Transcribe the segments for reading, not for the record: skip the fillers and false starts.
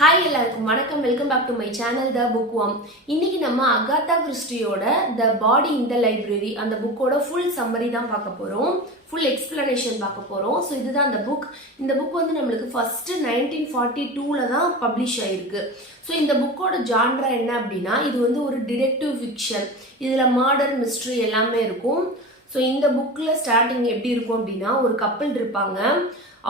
Hi எல்லாருக்கும் வணக்கம். Welcome back to my channel the book worm. இன்னைக்கு நம்ம அகாதா கிறிஸ்டியோட த பாடி இன் த லைப்ரரி அந்த புக்கோட ஃபுல் சம்மரி தான் பார்க்க போறோம், ஃபுல் எக்ஸ்பிளனேஷன் பார்க்க போறோம். ஸோ இதுதான் அந்த புக். இந்த புக் வந்து நம்மளுக்கு ஃபர்ஸ்ட் 1942ல தான் பப்ளிஷ் ஆயிருக்கு. ஸோ இந்த புக்கோட ஜான்ரா என்ன அப்படின்னா, இது வந்து ஒரு டிடெக்டிவ் ஃபிக்ஷன். இதுல மர்டர் மிஸ்ட்ரி எல்லாமே இருக்கும். ஸோ இந்த புக்ல ஸ்டார்டிங் எப்படி இருக்கும் அப்படின்னா, ஒரு கப்பல் இருப்பாங்க.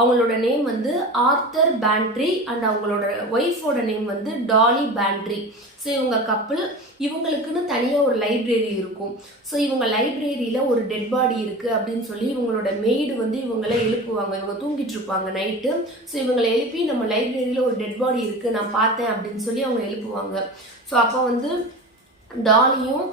அவங்களோட நேம் வந்து ஆர்த்தர் பேண்ட்ரி அண்ட் அவங்களோட ஒய்ஃபோட நேம் வந்து டாலி பேண்ட்ரி. ஸோ இவங்க கப்பல், இவங்களுக்குன்னு தனியாக ஒரு லைப்ரரி இருக்கும். ஸோ இவங்க லைப்ரரியில ஒரு டெட் பாடி இருக்கு அப்படின்னு சொல்லி இவங்களோட மெய்டு வந்து இவங்கள எழுப்புவாங்க. இவங்க தூங்கிட்டு இருப்பாங்க நைட்டு. ஸோ இவங்களை எழுப்பி நம்ம லைப்ரரியில ஒரு டெட் பாடி இருக்கு நான் பார்த்தேன் அப்படின்னு சொல்லி அவங்க எழுப்புவாங்க. ஸோ அப்போ வந்து டாலியும்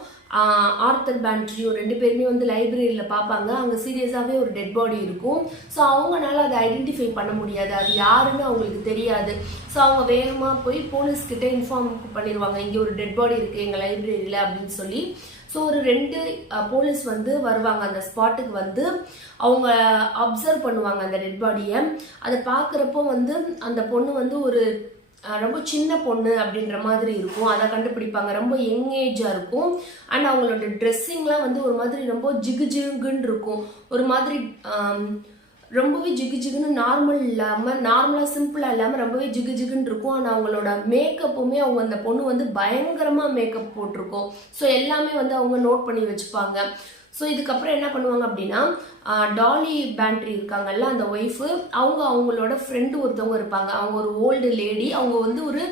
ஆர்த்தர் பேண்ட்ரியும் ரெண்டு பேருமே வந்து லைப்ரரியில் பார்ப்பாங்க. அங்கே சீரியஸாகவே ஒரு டெட் பாடி இருக்கும். ஸோ அவங்களால அதை ஐடென்டிஃபை பண்ண முடியாது, அது யாருன்னு அவங்களுக்கு தெரியாது. ஸோ அவங்க வேகமாக போய் போலீஸ்கிட்ட இன்ஃபார்ம் பண்ணிடுவாங்க, இங்கே ஒரு டெட் பாடி இருக்குது எங்கள் லைப்ரரியில் அப்படின்னு சொல்லி. ஸோ ஒரு 2 போலீஸ் வந்து வருவாங்க அந்த ஸ்பாட்டுக்கு. வந்து அவங்க அப்சர்வ் பண்ணுவாங்க அந்த டெட் பாடியை. அதை பார்க்குறப்போ வந்து அந்த பொண்ணு வந்து ஒரு ரொம்ப சின்ன பொண்ணு அப்படின்ற மாதிரி இருக்கும். அதை கண்டுபிடிப்பாங்க. ரொம்ப யங் ஏஜா இருக்கும். அண்ட் அவங்களோட ட்ரெஸ்ஸிங்லாம் வந்து ஒரு மாதிரி ரொம்ப ஜிகு ஜிகுன்னு இருக்கும். ஒரு மாதிரி ரொம்பவே ஜிகு ஜிகுன்னு நார்மலாக சிம்பிளாக இல்லாமல் ரொம்பவே ஜிகு ஜிகுன்னு இருக்கும். ஆனால் அவங்களோட மேக்கப்புமே அவங்க அந்த பொண்ணு வந்து பயங்கரமாக மேக்கப் போட்டிருக்கோம். ஸோ எல்லாமே வந்து அவங்க நோட் பண்ணி வச்சுப்பாங்க. ஸோ இதுக்கப்புறம் என்ன பண்ணுவாங்க அப்படின்னா, டாலி பேண்ட்ரி இருக்காங்கல்ல அந்த ஒய்ஃபு, அவங்களோட ஃப்ரெண்டு ஒருத்தவங்க இருப்பாங்க. அவங்க ஒரு ஓல்டு லேடி, அவங்க வந்து ஒரு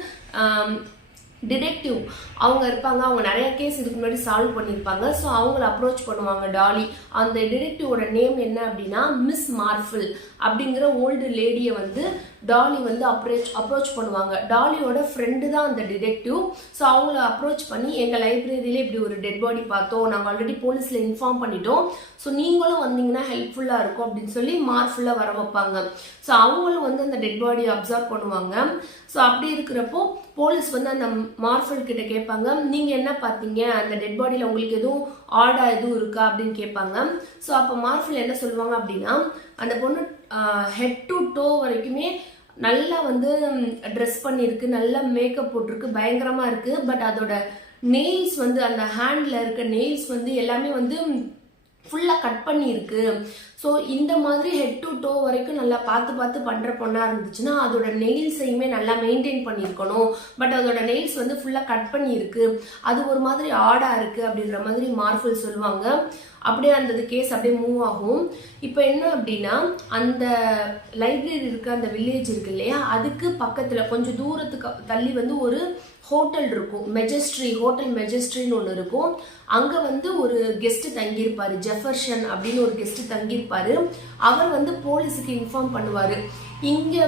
டிடெக்டிவ் அவங்க இருப்பாங்க. அவங்க நிறைய கேஸ் இதுக்கு முன்னாடி சால்வ் பண்ணியிருப்பாங்க. ஸோ அவங்கள அப்ரோச் பண்ணுவாங்க டாலி. அந்த டிடெக்டிவோட நேம் என்ன அப்படின்னா மிஸ் மார்ஃபில் அப்படிங்கிற ஓல்டு லேடியை வந்து டாலி வந்து அப்ரோச் பண்ணுவாங்க. டாலியோட ஃப்ரெண்டு தான் அந்த டிடெக்டிவ். ஸோ அவங்கள அப்ரோச் பண்ணி எங்கள் லைப்ரரியில இப்படி ஒரு டெட் பாடி பார்த்தோம், நாங்கள் ஆல்ரெடி போலீஸில் இன்ஃபார்ம் பண்ணிட்டோம், ஸோ நீங்களும் வந்தீங்கன்னா ஹெல்ப்ஃபுல்லாக இருக்கும் அப்படின்னு சொல்லி மார்ஃபுல்லாக வர வைப்பாங்க. ஸோ அவங்களும் வந்து அந்த டெட் பாடியை அப்சர்வ் பண்ணுவாங்க. ஸோ அப்படி இருக்கிறப்போ போலீஸ் வந்து அந்த மார்ஃபல் கிட்ட கேட்பாங்க, நீங்கள் என்ன பார்த்தீங்க, அந்த டெட் பாடியில் உங்களுக்கு எதுவும் ஆர்டா எதுவும் இருக்கா அப்படின்னு கேட்பாங்க. ஸோ அப்போ மார்ஃபல் என்ன சொல்லுவாங்க அப்படின்னா, அந்த பொண்ணு ஹெட் டு டோ வரைக்குமே நல்லா வந்து ட்ரெஸ் பண்ணியிருக்கு, நல்லா மேக்கப் போட்டிருக்கு, பயங்கரமாக இருக்குது. பட் அதோட நெயில்ஸ் வந்து அந்த ஹேண்டில் இருக்க நெயில்ஸ் வந்து எல்லாமே வந்து ஃபுல்லாக கட் பண்ணியிருக்கு. ஸோ இந்த மாதிரி ஹெட் டு டோ வரைக்கும் நல்லா பார்த்து பண்ணுற பொண்ணாக இருந்துச்சுன்னா அதோட நெயில்ஸையுமே நல்லா மெயின்டைன் பண்ணியிருக்கணும். பட் அதோட நெயில்ஸ் வந்து ஃபுல்லாக கட் பண்ணியிருக்கு, அது ஒரு மாதிரி ஆடாக இருக்குது அப்படின்ற மாதிரி மார்ஃபல் சொல்லுவாங்க. அப்படியே அந்த கேஸ் அப்படியே மூவ் ஆகும். இப்போ என்ன அப்படின்னா, அந்த லைப்ரரி இருக்க அந்த வில்லேஜ் இருக்கு இல்லையா, அதுக்கு பக்கத்தில் கொஞ்சம் தூரத்துக்கு தள்ளி வந்து ஒரு ஹோட்டல் இருக்கும், ஹோட்டல் மெஜஸ்ட்ரின்னு ஒன்று இருக்கும். அங்கே வந்து ஒரு கெஸ்ட் தங்கியிருப்பாரு, ஜெஃபர்சன் அப்படின்னு ஒரு கெஸ்ட் தங்கியிருப்பாரு. அவர் வந்து போலீஸுக்கு இன்ஃபார்ம் பண்ணுவார், இங்கே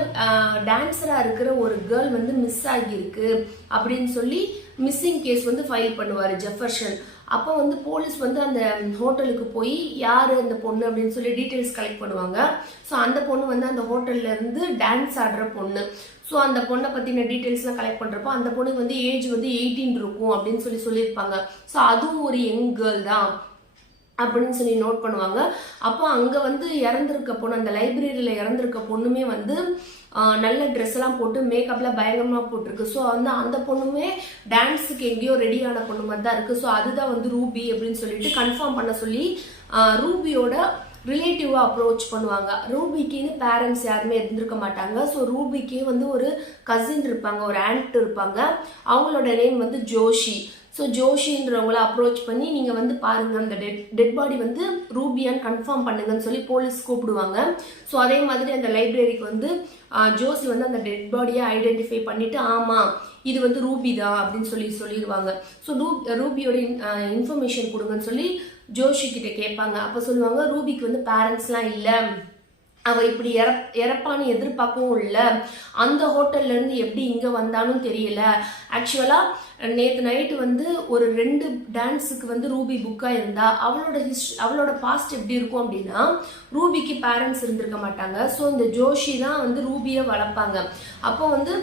டான்ஸராக இருக்கிற ஒரு கேர்ள் வந்து மிஸ் ஆகியிருக்கு அப்படின்னு சொல்லி மிஸ்ஸிங் கேஸ் வந்து ஃபைல் பண்ணுவார் ஜெஃபர்சன். அப்போ வந்து போலீஸ் வந்து அந்த ஹோட்டலுக்கு போய் யார் அந்த பொண்ணு அப்படின்னு சொல்லி டீட்டெயில்ஸ் கலெக்ட் பண்ணுவாங்க. ஸோ அந்த பொண்ணு வந்து அந்த ஹோட்டல்ல இருந்து டான்ஸ் ஆடுற பொண்ணு. ஸோ அந்த பொண்ணை பற்றின டீட்டெயில்ஸ்லாம் கலெக்ட் பண்ணுறப்போ அந்த பொண்ணுக்கு வந்து ஏஜ் வந்து 18 இருக்கும் அப்படின்னு சொல்லியிருப்பாங்க. ஸோ அதுவும் ஒரு யங் கேர்ள் தான் அப்படின்னு சொல்லி நோட் பண்ணுவாங்க. அப்போ அங்கே வந்து இறந்துருக்க பொண்ணு, அந்த லைப்ரரியில் இறந்துருக்க பொண்ணுமே வந்து நல்ல ட்ரெஸ் எல்லாம் போட்டு மேக்கப்லாம் பயங்கரமாக போட்டிருக்கு. ஸோ வந்து அந்த பொண்ணுமே டான்ஸுக்கு எங்கேயோ ரெடியான பொண்ணு மாதிரி தான் இருக்குது. ஸோ அதுதான் வந்து ரூபி அப்படின்னு சொல்லிட்டு கன்ஃபார்ம் பண்ண சொல்லி ரூபியோட ரிலேட்டிவா அப்ரோச் பண்ணுவாங்க. ரூபிக்குன்னு பேரண்ட்ஸ் யாருமே இருந்திருக்க மாட்டாங்க. ஸோ ரூபிக்கே வந்து ஒரு கசின் இருப்பாங்க, ஒரு ஆண்ட் இருப்பாங்க. அவங்களோட நேம் வந்து ஜோஷி. ஸோ ஜோஷின்றவங்கள அப்ரோச் பண்ணி நீங்கள் வந்து பாருங்கள், அந்த டெட் பாடி வந்து ரூபியான்னு கன்ஃபார்ம் பண்ணுங்கன்னு சொல்லி போலீஸ் கூப்பிடுவாங்க. ஸோ அதே மாதிரி அந்த லைப்ரரிக்கு வந்து ஜோஷி வந்து அந்த டெட் பாடியை ஐடென்டிஃபை பண்ணிட்டு, ஆமாம் இது வந்து ரூபி தான் அப்படின்னு சொல்லிடுவாங்க. ஸோ ரூபியோட இன்ஃபர்மேஷன் கொடுங்கன்னு சொல்லி ஜோஷி கிட்ட கேட்பாங்க. அப்போ சொல்லுவாங்க, ரூபிக்கு வந்து பேரண்ட்ஸ்லாம் இல்லை, அவ இப்படி இறப்பான்னு எதிர்பார்க்கவும் இல்லை, அந்த ஹோட்டல்ல இருந்து எப்படி இங்க வந்தாலும் தெரியல. ஆக்சுவலா நேற்று நைட்டு வந்து ஒரு 2 டான்ஸுக்கு வந்து ரூபி புக்கா இருந்தா, அவளோட பாஸ்ட் எப்படி இருக்கும் அப்படின்னா, ரூபிக்கு பேரண்ட்ஸ் இருந்திருக்க மாட்டாங்க. ஸோ இந்த ஜோஷி தான் வந்து ரூபியை வளர்ப்பாங்க. அப்போ வந்து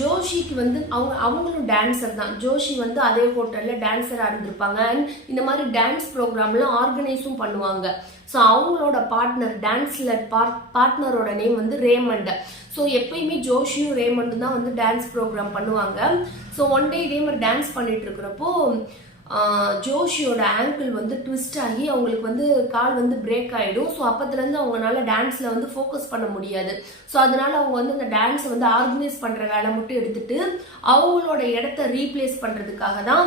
ஜோஷிக்கு வந்து அவங்களும் டான்ஸர் தான். ஜோஷி வந்து அதே ஹோட்டல்ல டான்ஸராக இருந்திருப்பாங்க. அண்ட் இந்த மாதிரி டான்ஸ் ப்ரோக்ராம்லாம் ஆர்கனைஸும் பண்ணுவாங்க. ஸோ அவங்களோட பார்ட்னர் டான்ஸ்ல பார்ட்னரோட நேம் வந்து ரேமண்ட். ஸோ எப்பயுமே ஜோஷியும் ரேமண்டும் தான் வந்து டான்ஸ் ப்ரோக்ராம் பண்ணுவாங்க. ஸோ ஒன் டே இதே மாதிரி டான்ஸ் பண்ணிட்டு இருக்கிறப்போ ஜோஷியோட ஆங்கிள் வந்து ட்விஸ்ட் ஆகி அவங்களுக்கு வந்து கால் வந்து பிரேக் ஆகிடும். ஸோ அப்பத்துலேருந்து அவங்களால டான்ஸில் வந்து ஃபோக்கஸ் பண்ண முடியாது. ஸோ அதனால அவங்க வந்து அந்த டான்ஸை வந்து ஆர்கனைஸ் பண்ணுற வேலை மட்டும் எடுத்துட்டு அவங்களோட இடத்த ரீப்ளேஸ் பண்ணுறதுக்காக தான்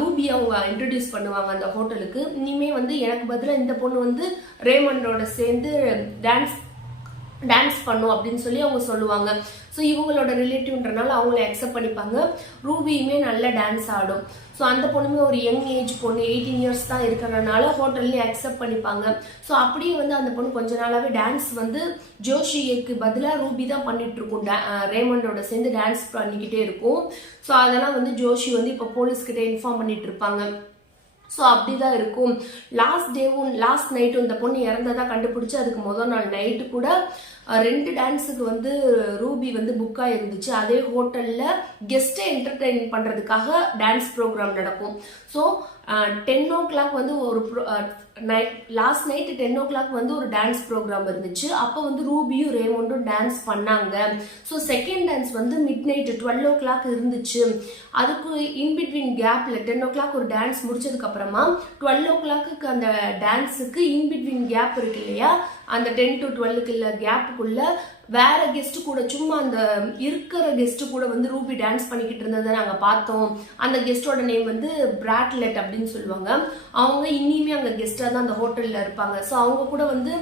ரூபி அவங்க இன்ட்ரடியூஸ் பண்ணுவாங்க அந்த ஹோட்டலுக்கு. இனிமே வந்து எனக்கு பதிலாக இந்த பொண்ணு வந்து ரேமண்டோட சேர்ந்து டான்ஸ் பண்ணும் அப்படின்னு சொல்லி அவங்க சொல்லுவாங்க. ஸோ இவங்களோட ரிலேட்டிவ்ன்றனால அவங்கள அக்செப்ட் பண்ணிப்பாங்க. ரூபியுமே நல்ல டான்ஸ் ஆடும். ஸோ அந்த பொண்ணுமே ஒரு யங் ஏஜ் பொண்ணு, 18 இயர்ஸ் தான் இருக்கிறனால ஹோட்டல்லேயே அக்செப்ட் பண்ணிப்பாங்க. ஸோ அப்படியே வந்து அந்த பொண்ணு கொஞ்ச நாளாகவே டான்ஸ் வந்து ஜோஷிக்கு பதிலாக ரூபி தான் பண்ணிட்டு இருக்கும். ரேமண்டோட சேர்ந்து டான்ஸ் பண்ணிக்கிட்டே இருக்கும். ஸோ அதெல்லாம் வந்து ஜோஷி வந்து இப்போ போலீஸ்கிட்ட இன்ஃபார்ம் பண்ணிட்டு இருப்பாங்க. ஸோ அப்படிதான் இருக்கும். லாஸ்ட் நைட்டும் இந்த பொண்ணு இறந்ததா கண்டுபிடிச்சு அதுக்கு முதல் நாள் நைட்டு கூட 2 டான்ஸுக்கு வந்து ரூபி வந்து புக் ஆயிருந்துச்சு. அதே ஹோட்டல்ல கெஸ்ட்டை என்டர்டெயின் பண்றதுக்காக டான்ஸ் ப்ரோக்ராம் நடக்கும். ஸோ 10 o'clock வந்து ஒரு லாஸ்ட் நைட் 10 o'clock வந்து ஒரு டான்ஸ் ப்ரோக்ராம் இருந்துச்சு. அப்போ வந்து ரூபியும் ரேமண்டும் டான்ஸ் பண்ணாங்க. ஸோ செகண்ட் டான்ஸ் வந்து மிட் நைட் 12 o'clock இருந்துச்சு. அதுக்கு இன்பிட்வீன் கேப்ல 10 o'clock ஒரு டான்ஸ் முடிச்சதுக்கு அப்புறமா 12 o'clock அந்த டான்ஸுக்கு இன்பிட்வீன் கேப் இருக்கு இல்லையா, அந்த 10 to 12 கேப்புக்குள்ள வேற கெஸ்ட் கூட சும்மா அந்த இருக்கிற கெஸ்ட் கூட வந்து ரூபி டான்ஸ் பண்ணிக்கிட்டு இருந்ததை நாங்க பார்த்தோம். அந்த கெஸ்டோட நேம் வந்து பிராட்லெட் அப்படின்னு சொல்லுவாங்க. அவங்க இனிமே அங்க கெஸ்டா தான் அந்த ஹோட்டல்ல இருப்பாங்க. ஸோ அவங்க கூட வந்து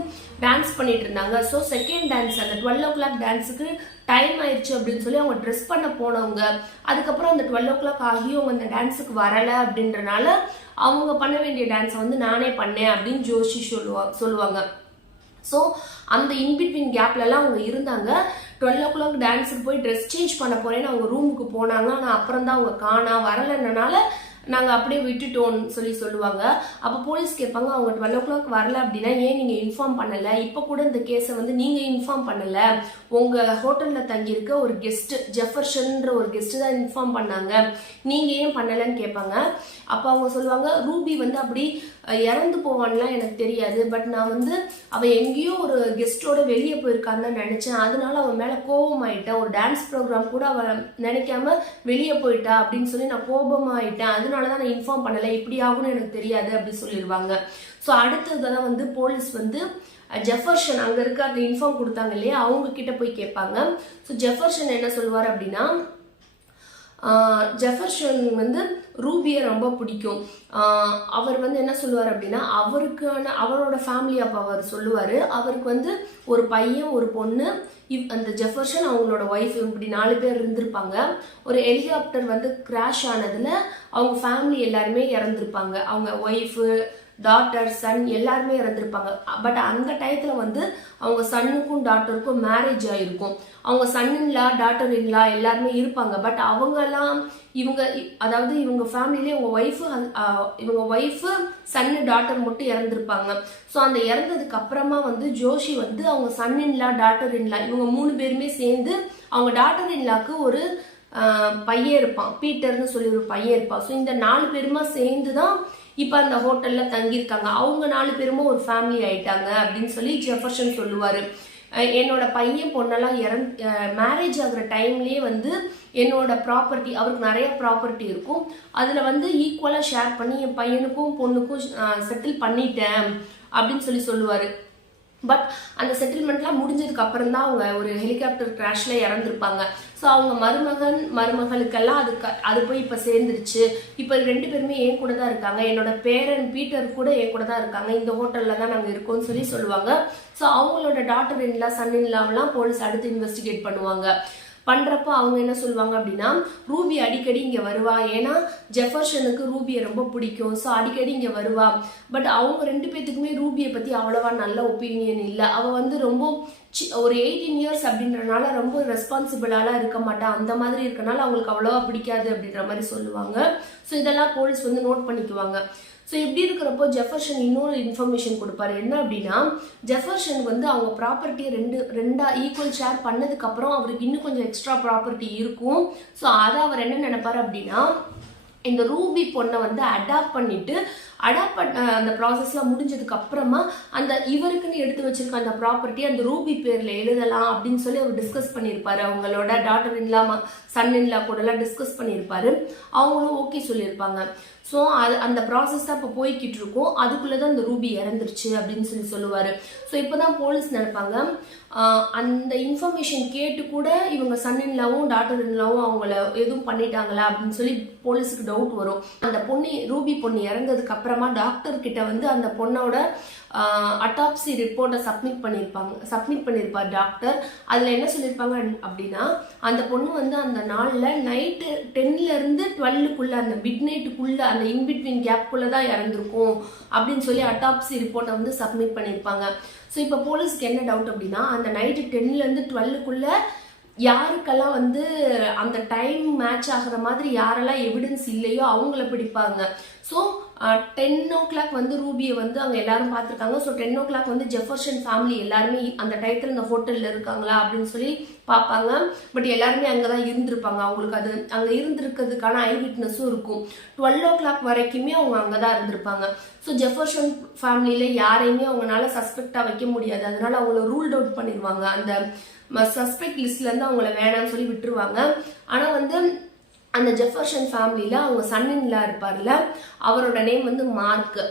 டான்ஸ் பண்ணிட்டு இருந்தாங்க. ஸோ செகண்ட் டான்ஸ் அந்த 12 o'clock டான்ஸுக்கு டைம் ஆயிடுச்சு அப்படின்னு சொல்லி அவங்க ட்ரெஸ் பண்ண போனவங்க அதுக்கப்புறம் அந்த 12 o'clock ஆகி அவங்க அந்த டான்ஸுக்கு வரல அப்படின்றனால அவங்க பண்ண வேண்டிய டான்ஸை வந்து நானே பண்ணேன் அப்படின்னு ஜோஷி சொல்லுவாங்க. ஸோ அந்த இன்பிட்வீன் கேப்லலாம் அவங்க இருந்தாங்க. 12 o'clock டான்ஸுக்கு போய் ட்ரெஸ் சேஞ்ச் பண்ண போறேன்னு அவங்க ரூமுக்கு போனாங்க. ஆனால் அப்புறம் தான் அவங்க வரலன்றனால நாங்கள் அப்படியே விட்டுட்டோம்னு சொல்லுவாங்க. அப்போ போலீஸ் கேட்பாங்க, அவங்க 12 o'clock வரல அப்படின்னா ஏன் நீங்கள் இன்ஃபார்ம் பண்ணலை? இப்போ கூட இந்த கேஸை வந்து நீங்கள் இன்ஃபார்ம் பண்ணலை, உங்கள் ஹோட்டலில் தங்கியிருக்க ஒரு கெஸ்ட் ஜெஃபர்ஷன்ற ஒரு கெஸ்ட் தான் இன்ஃபார்ம் பண்ணாங்க, நீங்கள் ஏன் பண்ணலைன்னு கேட்பாங்க. அப்போ அவங்க சொல்லுவாங்க, ரூபி வந்து அப்படி இறந்து போவான்லாம் எனக்கு தெரியாது, பட் நான் வந்து அவன் எங்கேயோ ஒரு கெஸ்டோட வெளியே போயிருக்கான்னு தான் நினைச்சேன், அதனால அவன் மேலே கோபமாயிட்டேன், ஒரு டான்ஸ் ப்ரோக்ராம் கூட அவன் நினைக்காம வெளியே போயிட்டா அப்படின்னு சொல்லி நான் கோபமாயிட்டேன், அதனாலதான் நான் இன்ஃபார்ம் பண்ணலை, இப்படி ஆகும்னு எனக்கு தெரியாது அப்படின்னு சொல்லிடுவாங்க. ஸோ அடுத்ததெல்லாம் வந்து போலீஸ் வந்து ஜெஃபர்ஷன் அங்க இருக்க அந்த இன்ஃபார்ம் கொடுத்தாங்க இல்லையா, அவங்க கிட்ட போய் கேட்பாங்க. ஸோ ஜெஃபர்ஷன் என்ன சொல்லுவார் அப்படின்னா, ஜெஃபர்ஷன் வந்து ரூபியை ரொம்ப பிடிக்கும். அவர் வந்து என்ன சொல்லுவார் அப்படின்னா, அவரோட ஃபேமிலி அப்போ அவர் சொல்லுவார், அவருக்கு வந்து ஒரு பையன் ஒரு பொண்ணு, அந்த ஜெஃபர்ஷன் அவங்களோட ஒய்ஃப், இப்படி 4 பேர் இருந்திருப்பாங்க. ஒரு ஹெலிகாப்டர் வந்து கிராஷ் ஆனதுல அவங்க ஃபேமிலி எல்லாருமே இறந்துருப்பாங்க. அவங்க ஒய்ஃபு, டாட்டர், சன் எல்லாருமே இறந்துருப்பாங்க. பட் அந்த டயத்துல வந்து அவங்க சன்னுக்கும் டாட்டருக்கும் மேரேஜ் ஆயிருக்கும். அவங்க சன்னின்லா டாட்டர் இன்லா எல்லாருமே இருப்பாங்க. பட் அவங்கெல்லாம் அதாவது இவங்க ஃபேமிலியிலே இவங்க ஒய்ஃபு சன்னு டாட்டர் மட்டும் இறந்துருப்பாங்க. ஸோ அந்த இறந்ததுக்கு அப்புறமா வந்து ஜோஷி வந்து அவங்க சன்னின்லா டாட்டர் இன்லா இவங்க 3 பேருமே சேர்ந்து அவங்க டாட்டர் இன்லாக்கு ஒரு பையன் இருப்பான், பீட்டர்னு சொல்லி ஒரு பையன் இருப்பான். ஸோ இந்த 4 பேருமா சேர்ந்து தான் இப்ப அந்த ஹோட்டல்ல தங்கியிருக்காங்க. அவங்க 4 பேருமே ஒரு ஃபேமிலி ஆயிட்டாங்க அப்படின்னு சொல்லி ஜெஃபர்சன் சொல்லுவாரு. என்னோட பையன் பொண்ணெல்லாம் மேரேஜ் ஆகுற டைம்லயே வந்து என்னோட ப்ராப்பர்ட்டி, அவருக்கு நிறைய ப்ராப்பர்ட்டி இருக்கும், அதுல வந்து ஈக்குவலா ஷேர் பண்ணி என் பையனுக்கும் பொண்ணுக்கும் செட்டில் பண்ணிட்டேன் அப்படின்னு சொல்லுவாரு. பட் அந்த செட்டில்மெண்ட்லாம் முடிஞ்சதுக்கு அப்புறம் தான் அவங்க ஒரு ஹெலிகாப்டர் கிராஷ்ல இறந்துருப்பாங்க. ஸோ அவங்க மருமகளுக்கெல்லாம் அது போய் இப்போ சேர்ந்துருச்சு. இப்போ 2 பேருமே என் கூட தான் இருக்காங்க, என்னோட பேரன் பீட்டர் கூட என் கூட தான் இருக்காங்க, இந்த ஹோட்டல்ல தான் நாங்கள் இருக்கோம்னு சொல்லுவாங்க. ஸோ அவங்களோட டாட்டர் இன்லா சன் இன்லாவெல்லாம் போலீஸ் அடுத்து இன்வெஸ்டிகேட் பண்றப்ப அவங்க என்ன சொல்லுவாங்க அப்படின்னா, ரூபி அடிக்கடி இங்க வருவா, ஏன்னா ஜெஃபர்சனுக்கு ரூபியை ரொம்ப பிடிக்கும், ஸோ அடிக்கடி இங்க வருவா. பட் அவங்க 2 பேத்துக்குமே ரூபியை பத்தி அவ்வளவா நல்ல ஒப்பீனியன் இல்லை. அவ வந்து ரொம்ப ஒரு 18 இயர்ஸ் அப்படின்றனால ரொம்ப ரெஸ்பான்சிபிளாலாம் இருக்க மாட்டா, அந்த மாதிரி இருக்கனால அவங்களுக்கு அவ்வளவா பிடிக்காது அப்படின்ற மாதிரி சொல்லுவாங்க. ஸோ இதெல்லாம் போலீஸ் வந்து நோட் பண்ணிக்குவாங்க. ஸோ இப்படி இருக்கிறப்போ ஜெஃபர்சன் இன்னொரு இன்ஃபர்மேஷன் கொடுப்பாரு. என்ன அப்படின்னா, ஜெஃபர்சன் வந்து அவங்க ப்ராப்பர்ட்டியை ரெண்டா ஈக்குவல் ஷேர் பண்ணதுக்கு அப்புறம் அவருக்கு இன்னும் கொஞ்சம் எக்ஸ்ட்ரா ப்ராப்பர்ட்டி இருக்கும். ஸோ அதை அவர் என்ன நினைப்பாரு அப்படின்னா, இந்த ரூபி பொண்ணை வந்து அடாப்ட் பண்ணிட்டு அடாப்ட் அந்த ப்ராசஸ்லாம் முடிஞ்சதுக்கு அப்புறமா அந்த இவருக்குன்னு எடுத்து வச்சிருக்க அந்த ப்ராப்பர்ட்டி அந்த ரூபி பேர்ல எழுதலாம் அப்படின்னு சொல்லி அவர் டிஸ்கஸ் பண்ணியிருப்பாரு. அவங்களோட டாட்டர் இன்லா சன் இன்லா கூட எல்லாம் டிஸ்கஸ் பண்ணியிருப்பாரு. அவங்களும் ஓகே சொல்லியிருப்பாங்க. ஸோ அந்த ப்ராசஸ் தான் இப்போ போய்கிட்டு இருக்கும். அதுக்குள்ளதான் அந்த ரூபி இறந்துருச்சு அப்படின்னு சொல்லுவாரு. ஸோ இப்போதான் போலீஸ் நினைப்பாங்க அந்த இன்ஃபர்மேஷன் கேட்டு கூட இவங்க சன் இன்லாவும் டாட்டர் இன்லாவும் அவங்கள எதுவும் பண்ணிட்டாங்களா அப்படின்னு சொல்லி போலீஸுக்கு டவுட் வரும். அந்த ரூபி பொண்ணு இறந்ததுக்கு அப்புறமா டாக்டர் கிட்ட வந்து அந்த பொண்ணோட அட்டாப்சி ரிப்போர்ட்டை சப்மிட் பண்ணியிருப்பார் டாக்டர். அதில் என்ன சொல்லியிருப்பாங்க அப்படின்னா அந்த பொண்ணு வந்து அந்த நாளில் நைட்டு 10லேருந்து 12க்குள்ள அந்த மிட் நைட்டுக்குள்ள அந்த இன்பிட்வீன் கேப்புக்குள்ள தான் இறந்துருக்கும் அப்படின்னு சொல்லி அட்டாப்சி ரிப்போர்ட்டை வந்து சப்மிட் பண்ணியிருப்பாங்க. ஸோ இப்போ போலீஸ்க்கு என்ன டவுட் அப்படின்னா அந்த நைட்டு 10லேருந்து 12க்குள்ள யாருக்கெல்லாம் வந்து அந்த டைம் மேட்ச் ஆகிற மாதிரி யாரெல்லாம் எவிடன்ஸ் இல்லையோ அவங்கள பிடிப்பாங்க. ஸோ 10 o'clock வந்து ரூபியை வந்து அங்கே எல்லாரும் பார்த்துருக்காங்க. ஸோ 10 o'clock வந்து ஜெஃபர்சன் ஃபேமிலி எல்லாருமே அந்த டயத்தில் இந்த ஹோட்டலில் இருக்காங்களா அப்படின்னு சொல்லி பார்ப்பாங்க. பட் எல்லாருமே அங்கே தான் இருந்திருப்பாங்க. அவங்களுக்கு அது அங்கே இருந்திருக்கிறதுக்கான ஐ விட்னஸும் இருக்கும். 12 o'clock வரைக்குமே அவங்க அங்கே தான் இருந்திருப்பாங்க. ஸோ ஜெஃபர்சன் ஃபேமிலியில் யாரையுமே அவங்களால சஸ்பெக்டாக வைக்க முடியாது. அதனால அவங்கள ரூல்ட் அவுட் பண்ணிடுவாங்க. அந்த சஸ்பெக்ட் லிஸ்ட்லேருந்து அவங்கள வேணாம்னு சொல்லி விட்டுருவாங்க. ஆனால் வந்து அந்த ஜெஃபர்சன் ஃபேமிலியில அவங்க சன் இன்லா இருப்பார்ல, அவரோட நேம் வந்து மார்க்.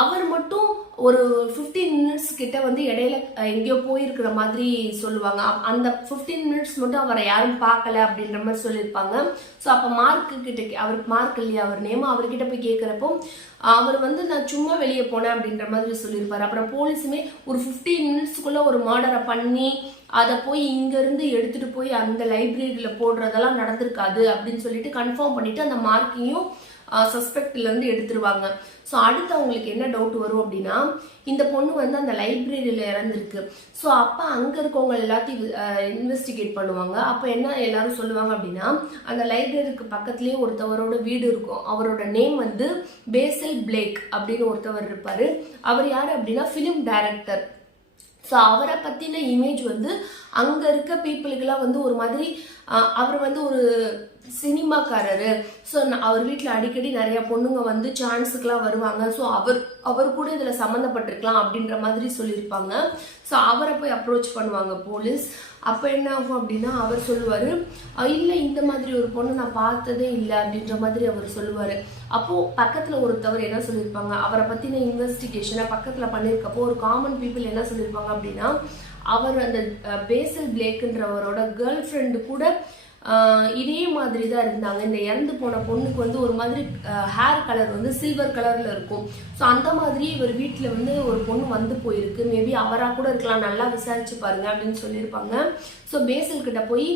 அவர் மட்டும் ஒரு 15 minutes கிட்ட வந்து இடையில எங்கேயோ போயிருக்கிற மாதிரி சொல்லுவாங்க. அந்த 15 minutes மட்டும் அவரை யாரும் பார்க்கல அப்படின்ற மாதிரி சொல்லியிருப்பாங்க. ஸோ அப்போ அவருக்கு மார்க் இல்லையா அவர் நேம், அவர்கிட்ட போய் கேட்குறப்போ அவர் வந்து நான் சும்மா வெளியே போனேன் அப்படின்ற மாதிரி சொல்லியிருப்பாரு. அப்புறம் போலீஸுமே ஒரு 15 minutesக்குள்ள ஒரு மர்டரை பண்ணி அதை போய் இங்கேருந்து எடுத்துட்டு போய் அந்த லைப்ரரியில் போடுறதெல்லாம் நடந்திருக்காது அப்படின்னு சொல்லிட்டு கன்ஃபார்ம் பண்ணிட்டு அந்த மார்க்கையும் சஸ்பெக்ட்லேருந்து எடுத்துருவாங்க. ஸோ அடுத்து அவங்களுக்கு என்ன டவுட் வரும் அப்படின்னா இந்த பொண்ணு வந்து அந்த லைப்ரரியில் இறந்துருக்கு. ஸோ அப்போ அங்கே இருக்கவங்க எல்லாத்தையும் இன்வெஸ்டிகேட் பண்ணுவாங்க. அப்போ என்ன எல்லாரும் சொல்லுவாங்க அப்படின்னா அந்த லைப்ரரிக்கு பக்கத்துலேயே ஒருத்தவரோட வீடு இருக்கும். அவரோட நேம் வந்து பேசல் பிளேக் அப்படின்னு ஒருத்தவர் இருப்பார். அவர் யார் அப்படின்னா ஃபிலிம் டைரக்டர். ஸோ அவரை பற்றின இமேஜ் வந்து அங்கே இருக்க பீப்புளுக்கெல்லாம் வந்து ஒரு மாதிரி அவர் வந்து ஒரு சினிமாக்காரரு. ஸோ அவர் வீட்டில் அடிக்கடி நிறைய பொண்ணுங்க வந்து சான்ஸுக்கெல்லாம் வருவாங்க. ஸோ அவர் கூட இதில் சம்மந்தப்பட்டிருக்கலாம் அப்படின்ற மாதிரி சொல்லியிருப்பாங்க. ஸோ அவரை போய் அப்ரோச் பண்ணுவாங்க போலீஸ். அப்போ என்ன ஆகும் அப்படின்னா அவர் சொல்லுவார், இல்லை இந்த மாதிரி ஒரு பொண்ணு நான் பார்த்ததே இல்லை அப்படின்ற மாதிரி அவர் சொல்லுவார். அப்போது பக்கத்தில் ஒருத்தவர் என்ன சொல்லியிருப்பாங்க, அவரை பற்றின இன்வெஸ்டிகேஷனை பக்கத்தில் பண்ணியிருக்கப்போ ஒரு காமன் பீப்புள் என்ன சொல்லியிருப்பாங்க அப்படின்னா அவர் அந்த பேசல் பிளேக்குன்றவரோட கேர்ள் ஃப்ரெண்டு கூட இதே மாதிரி தான் இருந்தாங்க. இந்த இறந்து போன பொண்ணுக்கு வந்து ஒரு மாதிரி ஹேர் கலர் வந்து சில்வர் கலர்ல இருக்கும். ஸோ அந்த மாதிரி இவர் வீட்டில் வந்து ஒரு பொண்ணு வந்து போயிருக்கு. மேபி அவராக கூட இருக்கலாம், நல்லா விசாரிச்சு பாருங்க அப்படின்னு சொல்லியிருப்பாங்க. ஸோ பேசல் கிட்ட போய்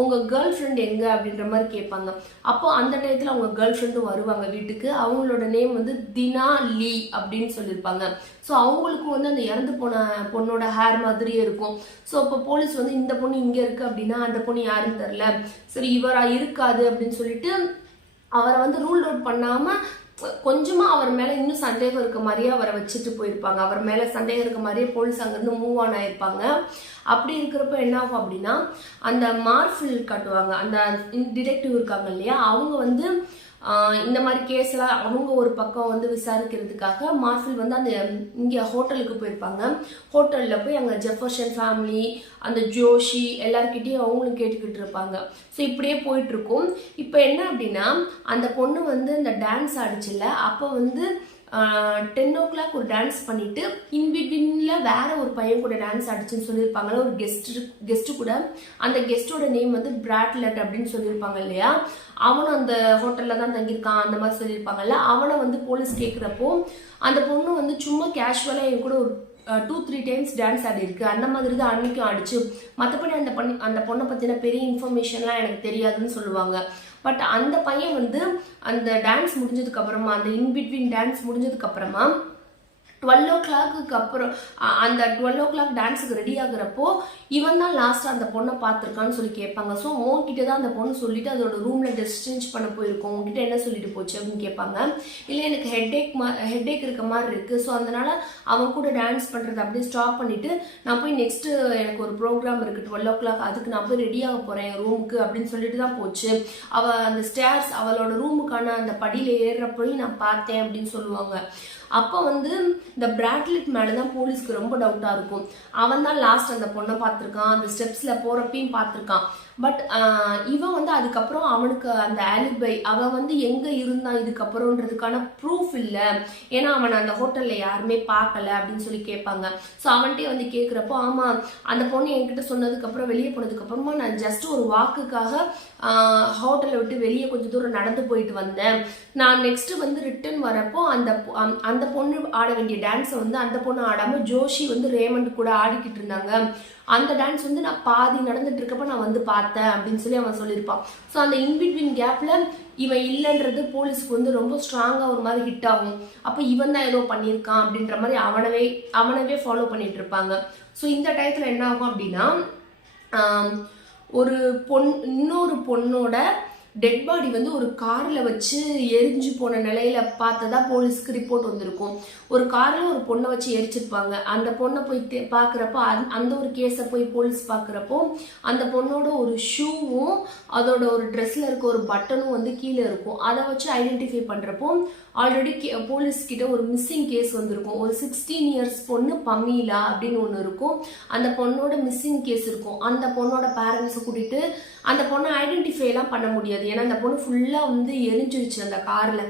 உங்க கேர்ள் ஃப்ரெண்ட் எங்க அப்படின்ற மாதிரி கேட்பாங்க. அப்போ அந்த டயத்தில் அவங்க கேர்ள் ஃப்ரெண்டும் வருவாங்க வீட்டுக்கு. அவங்களோட நேம் வந்து தினா லீ அப்படின்னு சொல்லியிருப்பாங்க. ஸோ அவங்களுக்கும் வந்து அந்த இறந்து போன பொண்ணோட ஹேர் மாதிரியே இருக்கும். ஸோ இப்போ போலீஸ் வந்து இந்த பொண்ணு இங்கே இருக்கு அப்படின்னா அந்த பொண்ணு யாருன்னு தெரில, சரி இவரா இருக்காது அப்படின்னு சொல்லிட்டு அவரை வந்து ரூல் அவுட் பண்ணாம கொஞ்சமா அவர் மேல இன்னும் சந்தேகம் இருக்க மாதிரியே அவரை வச்சுட்டு போயிருப்பாங்க. அவர் மேல சந்தேகம் இருக்க மாதிரியே போலீஸ் அங்கிருந்து மூவ் ஆன் ஆயிருப்பாங்க. அப்படி இருக்கிறப்ப என்ன ஆகும் அப்படின்னா அந்த மார்ஃபில் காட்டுவாங்க. அந்த டிடெக்டிவ் இருக்காங்க இல்லையா, அவங்க வந்து இந்த மாதிரி கேஸ்லாம் அவங்க ஒரு பக்கம் வந்து விசாரிக்கிறதுக்காக மார்ஃபில் வந்து அந்த இங்கே ஹோட்டலுக்கு போயிருப்பாங்க. ஹோட்டலில் போய் அங்கே ஜெஃபர்சன் ஃபேமிலி அந்த ஜோஷி எல்லார்கிட்டையும் அவங்களும் கேட்டுக்கிட்டு இருப்பாங்க. ஸோ இப்படியே போயிட்டு இருக்கும். இப்போ என்ன அப்படின்னா அந்த பொண்ணு வந்து இந்த டான்ஸ் ஆடிச்சுல, அப்போ வந்து 10 o'clock ஒரு டான்ஸ் பண்ணிட்டு இன்பிட்வீன்ல வேற ஒரு பையன் கூட டான்ஸ் ஆடிச்சுன்னு சொல்லியிருப்பாங்கல்ல, ஒரு கெஸ்ட் கூட. அந்த கெஸ்டோட நேம் வந்து பிராட்லெட் அப்படின்னு சொல்லியிருப்பாங்க இல்லையா, அவனும் அந்த ஹோட்டல்ல தான் தங்கியிருக்கான் அந்த மாதிரி சொல்லியிருப்பாங்கல்ல. அவனை வந்து போலீஸ் கேட்குறப்போ அந்த பொண்ணு வந்து சும்மா கேஷுவலா என் கூட ஒரு 2-3 times டான்ஸ் ஆடி இருக்கு, அந்த மாதிரி தான் அன்னைக்கும் ஆடிச்சு, மற்றபடி அந்த பொண்ணை பத்தின பெரிய இன்ஃபர்மேஷன்லாம் எனக்கு தெரியாதுன்னு சொல்லுவாங்க. பட் அந்த பையன் வந்து அந்த டான்ஸ் முடிஞ்சதுக்கு அப்புறமா, அந்த இன்பிட்வீன் டான்ஸ் முடிஞ்சதுக்கு அப்புறமா 12 o'clock அப்புறம் அந்த 12 o'clock டான்ஸுக்கு ரெடி ஆகுறப்போ இவன் தான் லாஸ்ட் அந்த பொண்ணை பார்த்துருக்கான்னு சொல்லி கேட்பாங்க. ஸோ உன்கிட்ட தான் அந்த பொண்ணு சொல்லிட்டு அதோட ரூம்ல ட்ரெஸ் சேஞ்ச் பண்ண போயிருக்கோம், உங்ககிட்ட என்ன சொல்லிட்டு போச்சு அப்படின்னு கேட்பாங்க. இல்லை எனக்கு ஹெட்டேக் இருக்க மாதிரி இருக்கு, ஸோ அதனால அவன் கூட டான்ஸ் பண்றது அப்படியே ஸ்டாப் பண்ணிட்டு நான் போய் நெக்ஸ்ட் எனக்கு ஒரு ப்ரோக்ராம் இருக்கு 12 o'clock, அதுக்கு நான் போய் ரெடி ஆக போறேன் ரூமுக்கு அப்படின்னு சொல்லிட்டு தான் போச்சு. அவ அந்த ஸ்டேர்ஸ் அவளோட ரூமுக்கான அந்த படியில ஏறுறப்போய் நான் பார்த்தேன் அப்படின்னு சொல்லுவாங்க. அப்போ வந்து இந்த பிராட்லெட் மேலதான் போலீஸ்க்கு ரொம்ப டவுட்டா இருக்கும். அவன் தான் லாஸ்ட் அந்த பொண்ணை பார்த்துருக்கான், அந்த ஸ்டெப்ஸ்ல போறப்பையும் பார்த்துருக்கான். பட் இவன் வந்து அதுக்கப்புறம் அவனுக்கு அந்த ஆலிபை அவன் வந்து எங்க இருந்தான் இதுக்கப்புறம்ன்றதுக்கான ப்ரூஃப் இல்லை, ஏன்னா அவன் அந்த ஹோட்டல்ல யாருமே பார்க்கல அப்படின்னு சொல்லி கேட்பாங்க. ஸோ அவன்கிட்டே வந்து கேட்குறப்போ ஆமா அந்த பொண்ணு என்கிட்ட சொன்னதுக்கு அப்புறம் வெளியே போனதுக்கு அப்புறமா நான் ஜஸ்ட் ஒரு வாக்குக்காக ஹோட்டலை விட்டு வெளியே கொஞ்சம் தூரம் நடந்து போயிட்டு வந்தேன். நான் நெக்ஸ்ட் வந்து ரிட்டர்ன் வரப்போ அந்த பொண்ணு ஆட வேண்டிய டான்ஸை வந்து அந்த பொண்ணு ஆடாம ஜோஷி வந்து ரேமண்ட் கூட ஆடிக்கிட்டு இருந்தாங்க. அந்த டான்ஸ் வந்து நான் பாதி நடந்துட்டு இருக்கப்ப நான் வந்து பார்த்தேன் அப்படின்னு சொல்லி அவன் சொல்லியிருப்பான். ஸோ அந்த இன்பிட்வீன் கேப்ல இவன் இல்லைன்றது போலீஸ்க்கு வந்து ரொம்ப ஸ்ட்ராங்கா ஒரு மாதிரி ஹிட் ஆகும். அப்போ இவன் தான் ஏதோ பண்ணியிருக்கான் அப்படின்ற மாதிரி அவனவே ஃபாலோ பண்ணிட்டு இருப்பாங்க. ஸோ இந்த டயத்துல என்ன ஆகும் அப்படின்னா ஒரு இன்னொரு பொண்ணோட டெட் பாடி வந்து ஒரு கார்ல வச்சு எரிஞ்சு போன நிலையில பார்த்ததா போலீஸ்க்கு ரிப்போர்ட் வந்திருக்கும். ஒரு கார்ல ஒரு பொண்ணை வச்சு எரிச்சிருப்பாங்க. அந்த பொண்ணை போய் பாக்குறப்போ அந்த ஒரு கேஸை போய் போலீஸ் பாக்குறப்போ அந்த பொண்ணோட ஒரு ஷூவும் அதோட ஒரு ட்ரெஸ்ல இருக்க ஒரு பட்டனும் வந்து கீழே இருக்கும். அதை வச்சு ஐடென்டிஃபை பண்றப்போ ஆல்ரெடி போலீஸ் கிட்ட ஒரு மிஸ்ஸிங் கேஸ் வந்திருக்கும். ஒரு 16 years பொண்ணு பமீலா அப்படின்னு ஒன்று இருக்கும். அந்த பொண்ணோட மிஸ்ஸிங் கேஸ் இருக்கும். அந்த பொண்ணோட பேரண்ட்ஸை கூட்டிட்டு அந்த பொண்ணை ஐடென்டிஃபை எல்லாம் பண்ண முடியாது, ஏன்னா அந்த பொண்ணு ஃபுல்லா வந்து எரிஞ்சிருச்சு அந்த கார்ல.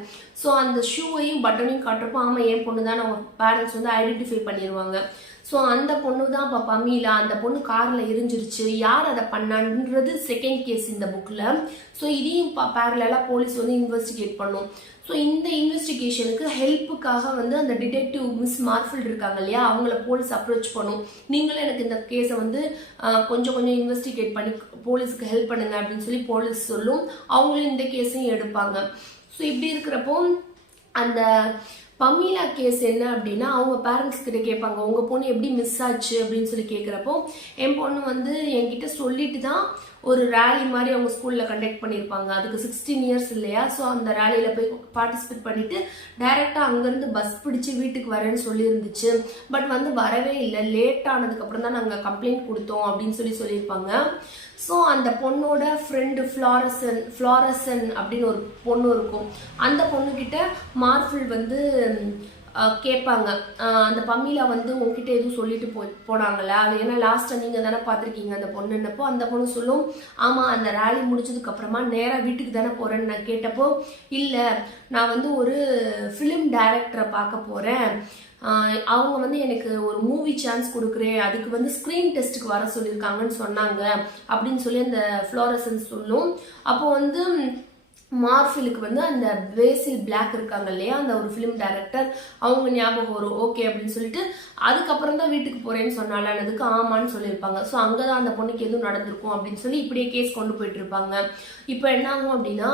ஸோ அந்த ஷூவையும் பட்டனையும் காட்டுறப்போ ஆமா என் பொண்ணு தான் அவங்க பேரண்ட்ஸ் வந்து ஐடென்டிஃபை பண்ணிடுவாங்க. ஸோ அந்த பொண்ணு தான் இப்போ பமீலா, அந்த பொண்ணு கார்ல எரிஞ்சிருச்சு, யார் அதை பண்ணான்றது செகண்ட் கேஸ் இந்த புக்ல. ஸோ இதையும் பேரலா போலீஸ் வந்து இன்வெஸ்டிகேட் பண்ணும். ஸோ இந்த இன்வெஸ்டிகேஷனுக்கு ஹெல்ப்புக்காக வந்து அந்த டிடெக்டிவ் மிஸ் மார்ஃபில் இருக்காங்க இல்லையா, அவங்கள போலீஸ் அப்ரோச் பண்ணும். நீங்களும் எனக்கு இந்த கேஸை வந்து கொஞ்சம் இன்வெஸ்டிகேட் பண்ணி போலீஸுக்கு ஹெல்ப் பண்ணுங்க அப்படின்னு சொல்லி போலீஸ் சொல்லும். அவங்களும் இந்த கேஸையும் எடுப்பாங்க. ஸோ இப்படி இருக்கிறப்போ அந்த பமீலா கேஸ் என்ன அப்படின்னா அவங்க பேரண்ட்ஸ் கிட்ட கேட்பாங்க உங்க பொண்ணு எப்படி மிஸ் ஆச்சு அப்படின்னு சொல்லி கேட்குறப்போ என் பொண்ணு வந்து என்கிட்ட சொல்லிட்டு தான் ஒரு ரேலி மாதிரி அவங்க ஸ்கூல்ல கண்டக்ட் பண்ணியிருப்பாங்க. அதுக்கு 16 years இல்லையா, ஸோ அந்த ரேலியில போய் பார்ட்டிசிபேட் பண்ணிட்டு டைரக்டா அங்கிருந்து பஸ் பிடிச்சு வீட்டுக்கு வரேன்னு சொல்லி இருந்துச்சு. பட் வந்து வரவே இல்லை, லேட் ஆனதுக்கு அப்புறம் தான் நாங்கள் கம்ப்ளைண்ட் கொடுத்தோம் அப்படின்னு சொல்லியிருப்பாங்க. ஸோ அந்த பொண்ணோட ஃப்ரெண்டு ஃப்ளாரசன் அப்படின்னு ஒரு பொண்ணு இருக்கும். அந்த பொண்ணுகிட்ட மார்ஃபில் வந்து கேட்பாங்க அந்த பமீலா வந்து உங்ககிட்ட எதுவும் சொல்லிட்டு போனாங்களா, அது ஏன்னா லாஸ்ட்டாக நீங்கள் தானே பார்த்துருக்கீங்க அந்த பொண்ணுன்னப்போ அந்த பொண்ணு சொல்லும் ஆமாம் அந்த ரேலி முடிச்சதுக்கு அப்புறமா நேராக வீட்டுக்கு தானே போகிறேன்னு நான் கேட்டப்போ இல்லை நான் வந்து ஒரு ஃபிலிம் டைரக்டரை பார்க்க போகிறேன், அவங்க வந்து எனக்கு ஒரு மூவி சான்ஸ் கொடுக்குறேன், அதுக்கு வந்து ஸ்க்ரீன் டெஸ்ட்டுக்கு வர சொல்லியிருக்காங்கன்னு சொன்னாங்க அப்படின்னு சொல்லி அந்த ஃப்ளோரசன்ஸ் சொல்லும். அப்போ வந்து மார்ஃபிலுக்கு வந்து அந்த பேசில் பிளாக் இருக்காங்க இல்லையா, அந்த ஒரு ஃபிலிம் டைரக்டர், அவங்க ஞாபகம் வரும். ஓகே அப்படின்னு சொல்லிட்டு அதுக்கப்புறம் தான் வீட்டுக்கு போறேன்னு சொன்னாலதுக்கு ஆமான்னு சொல்லியிருப்பாங்க. ஸோ அங்கதான் அந்த பொண்ணுக்கு எதுவும் நடந்திருக்கும் அப்படின்னு சொல்லி இப்படியே கேஸ் கொண்டு போயிட்டு இருப்பாங்க. இப்போ என்ன ஆகும் அப்படின்னா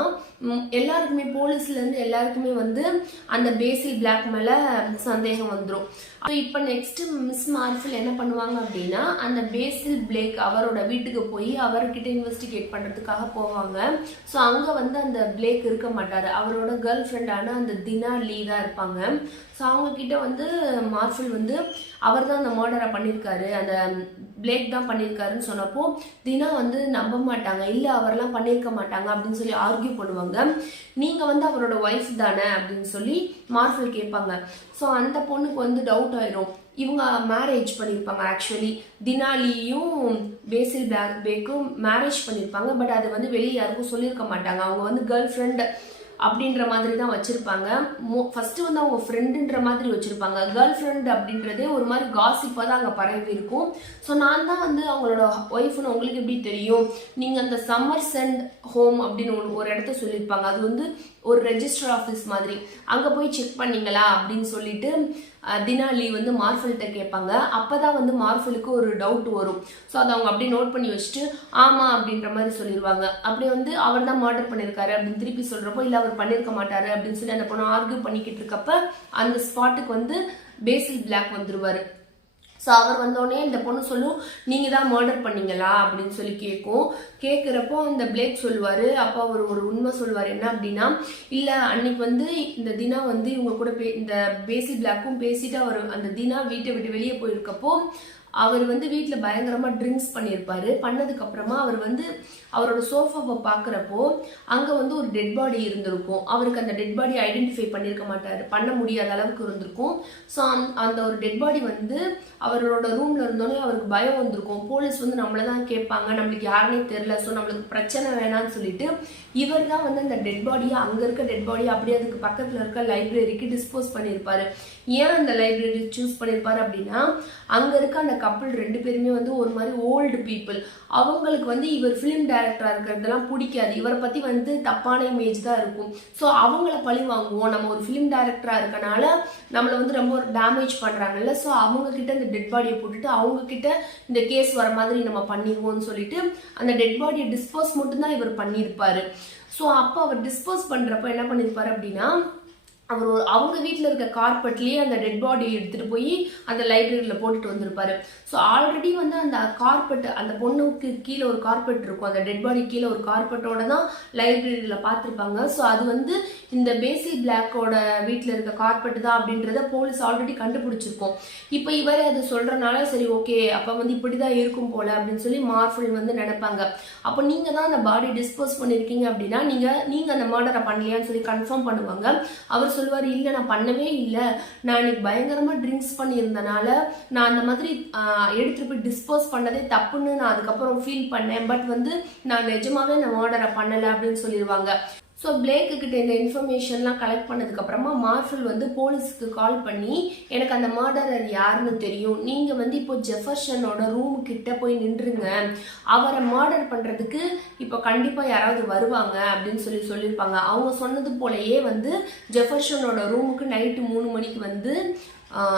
எல்லாருக்குமே போலீஸ்ல இருந்து எல்லாருக்குமே வந்து அந்த பேசில் பிளாக் மேல சந்தேகம் வந்துடும். இப்போ நெக்ஸ்ட் மிஸ் மார்ஃபில் என்ன பண்ணுவாங்க அப்படின்னா அந்த பேசில் பிளேக் அவரோட வீட்டுக்கு போய் அவர்கிட்ட இன்வெஸ்டிகேட் பண்றதுக்காக போவாங்க. ஸோ அங்க வந்து அந்த பிளேக் இருக்க மாட்டாரு, அவரோட கேர்ள் ஃப்ரெண்டான அந்த தினா லீ தான் இருப்பாங்க. ஸோ அவங்க கிட்ட வந்து மார்ஃபில் வந்து அவர் தான் அந்த மர்டரை பண்ணியிருக்காரு, அந்த பிளேக் தான் பண்ணியிருக்காருன்னு சொன்னப்போ தினா வந்து நம்ப மாட்டாங்க, இல்லை அவரெல்லாம் பண்ணியிருக்க மாட்டாங்க அப்படின்னு சொல்லி ஆர்கியூ பண்ணுவாங்க. நீங்க வந்து அவரோட ஒய்ஃப் தானே அப்படின்னு சொல்லி மார்ஃபில் கேட்பாங்க. ஸோ அந்த பொண்ணுக்கு வந்து டவுட் ஆயிரும், இவங்க மேரேஜ் பண்ணியிருப்பாங்க, ஆக்சுவலி தினாலியும் பேசில் பேக்கும் மேரேஜ் பண்ணியிருப்பாங்க. பட் அது வந்து வெளியே யாருக்கும் சொல்லியிருக்க மாட்டாங்க, அவங்க வந்து கேர்ள் ஃப்ரெண்ட் அப்படின்ற மாதிரி தான் வச்சிருப்பாங்க. ஃபர்ஸ்ட் வந்து அவங்க ஃப்ரெண்டுன்ற மாதிரி வச்சிருப்பாங்க, கேர்ள் ஃப்ரெண்ட் அப்படின்றதே ஒரு மாதிரி காசிப்பா தான் அங்கே பரவி இருக்கும். ஸோ நான் தான் வந்து அவங்களோட ஒய்ஃப்னு உங்களுக்கு எப்படி தெரியும், நீங்க அந்த சம்மர்சென்ட் ஹோம் அப்படின்னு ஒரு இடத்த சொல்லியிருப்பாங்க, அது வந்து ஒரு ரெஜிஸ்டர் ஆஃபீஸ் மாதிரி, அங்கே போய் செக் பண்ணீங்களா அப்படின்னு சொல்லிட்டு தினாலி வந்து மார்ஃபில்கிட்ட கேட்பாங்க. அப்பதான் வந்து மார்ஃபிலுக்கு ஒரு டவுட் வரும். ஸோ அதை அவங்க அப்படியே நோட் பண்ணி வச்சுட்டு ஆமா அப்படின்ற மாதிரி சொல்லிடுவாங்க. அப்படியே வந்து அவர் தான் மர்டர் பண்ணியிருக்காரு அப்படின்னு திருப்பி சொல்றப்போ இல்லை அவர் பண்ணியிருக்க மாட்டாரு அப்படின்னு சொல்லி அந்த பொண்ணு ஆர்கியூ பண்ணிக்கிட்டு இருக்கப்ப அந்த ஸ்பாட்டுக்கு வந்து பேசில் பிளாக் வந்துருவாரு. ஸோ அவர் வந்தோடனே இந்த பொண்ணு சொல்லும், நீங்கள் தான் மர்டர் பண்ணீங்களா அப்படின்னு சொல்லி கேட்குறப்போ அந்த பிளேக் சொல்லுவார். அப்போ அவர் ஒரு உண்மை சொல்லுவார். என்ன அப்படின்னா, இல்லை அன்னைக்கு வந்து இந்த தினா வந்து இவங்க கூட இந்த பேசில் பிளாக்கும் பேசிட்டு அவர் அந்த தினா வீட்டை விட்டு வெளியே போயிருக்கப்போ அவர் வந்து வீட்டில் பயங்கரமாக ட்ரிங்க்ஸ் பண்ணியிருப்பாரு. பண்ணதுக்கு அப்புறமா அவர் வந்து அவரோட சோஃபாவை பார்க்குறப்போ அங்கே வந்து ஒரு டெட் பாடி இருந்திருக்கும். அவருக்கு அந்த டெட் பாடி ஐடென்டிஃபை பண்ணியிருக்க மாட்டார், பண்ண முடியாத அளவுக்கு இருந்திருக்கும். ஸோ அந்த ஒரு டெட் பாடி வந்து அவரோட ரூமில் இருந்தோடனே அவருக்கு பயம் வந்திருக்கும். போலீஸ் வந்து நம்மளை தான் கேட்பாங்க, நம்மளுக்கு யாருனே தெரில, ஸோ நம்மளுக்கு பிரச்சனை வேணான்னு சொல்லிட்டு இவர் தான் வந்து அந்த டெட் பாடியை, அங்கே இருக்க டெட் பாடியை அப்படியே அதுக்கு பக்கத்தில் இருக்க லைப்ரரிக்கு டிஸ்போஸ் பண்ணியிருப்பாரு. ஏன் அந்த லைப்ரரி சூஸ் பண்ணியிருப்பாரு அப்படின்னா, அங்கே இருக்க அந்த கப்பிள் 2 பேருமே வந்து ஒரு மாதிரி ஓல்டு பீப்புள். அவங்களுக்கு வந்து இவர் ஃபிலிம் டைரக்டரா இருக்கிறதெல்லாம் பிடிக்காது, இவரை பத்தி வந்து தப்பான இமேஜ் தான் இருக்கும். ஸோ அவங்கள பழி வாங்குவோம், நம்ம ஒரு ஃபிலிம் டைரக்டரா இருக்கனால நம்மளை வந்து ரொம்ப டேமேஜ் பண்றாங்கல்ல, ஸோ அவங்க கிட்ட இந்த டெட் பாடியை போட்டுட்டு அவங்க கிட்ட இந்த கேஸ் வர மாதிரி நம்ம பண்ணிடுவோம்னு சொல்லிட்டு அந்த டெட் பாடியை டிஸ்போஸ் மட்டும் தான் இவர் பண்ணியிருப்பாரு. ஸோ அப்போ அவர் டிஸ்போஸ் பண்றப்ப என்ன பண்ணியிருப்பாரு அப்படின்னா, அவர் அவங்க வீட்டில் இருக்க கார்பெட்லேயே அந்த டெட் பாடியை எடுத்துகிட்டு போய் அந்த லைப்ரரியில் போட்டுட்டு வந்திருப்பாரு. ஸோ ஆல்ரெடி வந்து அந்த கார்பெட், அந்த பொண்ணுக்கு கீழே ஒரு கார்பெட் இருக்கும், அந்த டெட் பாடி கீழே ஒரு கார்பெட்டோட தான் லைப்ரரியில் பார்த்துருப்பாங்க. ஸோ அது வந்து இந்த பேசில் பிளாக்கோட வீட்டில் இருக்க கார்பெட் தான் அப்படின்றத போலீஸ் ஆல்ரெடி கண்டுபிடிச்சிருக்கோம். இப்போ இவரே அது சொல்கிறனால சரி ஓகே அப்போ வந்து இப்படி தான் இருக்கும் போல அப்படின்னு சொல்லி மார்ஃபில் வந்து நினைப்பாங்க. அப்போ நீங்கள் தான் அந்த பாடி டிஸ்போஸ் பண்ணியிருக்கீங்க அப்படின்னா நீங்கள் அந்த மர்டரை பண்ணலையான்னு சொல்லி கன்ஃபார்ம் பண்ணுவாங்க. அவர் சொல்லுவார், இல்லை நான் பண்ணவே இல்லை, நான் இன்னைக்கு பயங்கரமா ட்ரிங்க்ஸ் பண்ணியிருந்தனால நான் அந்த மாதிரி எடுத்துட்டு போய் டிஸ்போஸ் பண்ணதே தப்புன்னு நான் அதுக்கப்புறம் ஃபீல் பண்ணேன், பட் வந்து நான் நிஜமாவே நான் மர்டரை பண்ணலை அப்படின்னு சொல்லிடுவாங்க. ஸோ பிளேக்கு கிட்ட இந்த இன்ஃபர்மேஷன்லாம் கலெக்ட் பண்ணதுக்கு அப்புறமா மார்ஃபில் வந்து போலீஸுக்கு கால் பண்ணி, எனக்கு அந்த மர்டரர் யாருன்னு தெரியும், நீங்க வந்து இப்போ ஜெஃபர்சனோட ரூம் கிட்ட போய் நின்றுங்க, அவரை மர்டர் பண்றதுக்கு இப்போ கண்டிப்பா யாராவது வருவாங்க அப்படின்னு சொல்லியிருப்பாங்க. அவங்க சொன்னது போலயே வந்து ஜெஃபர்சனோட ரூமுக்கு நைட்டு 3 மணிக்கு வந்து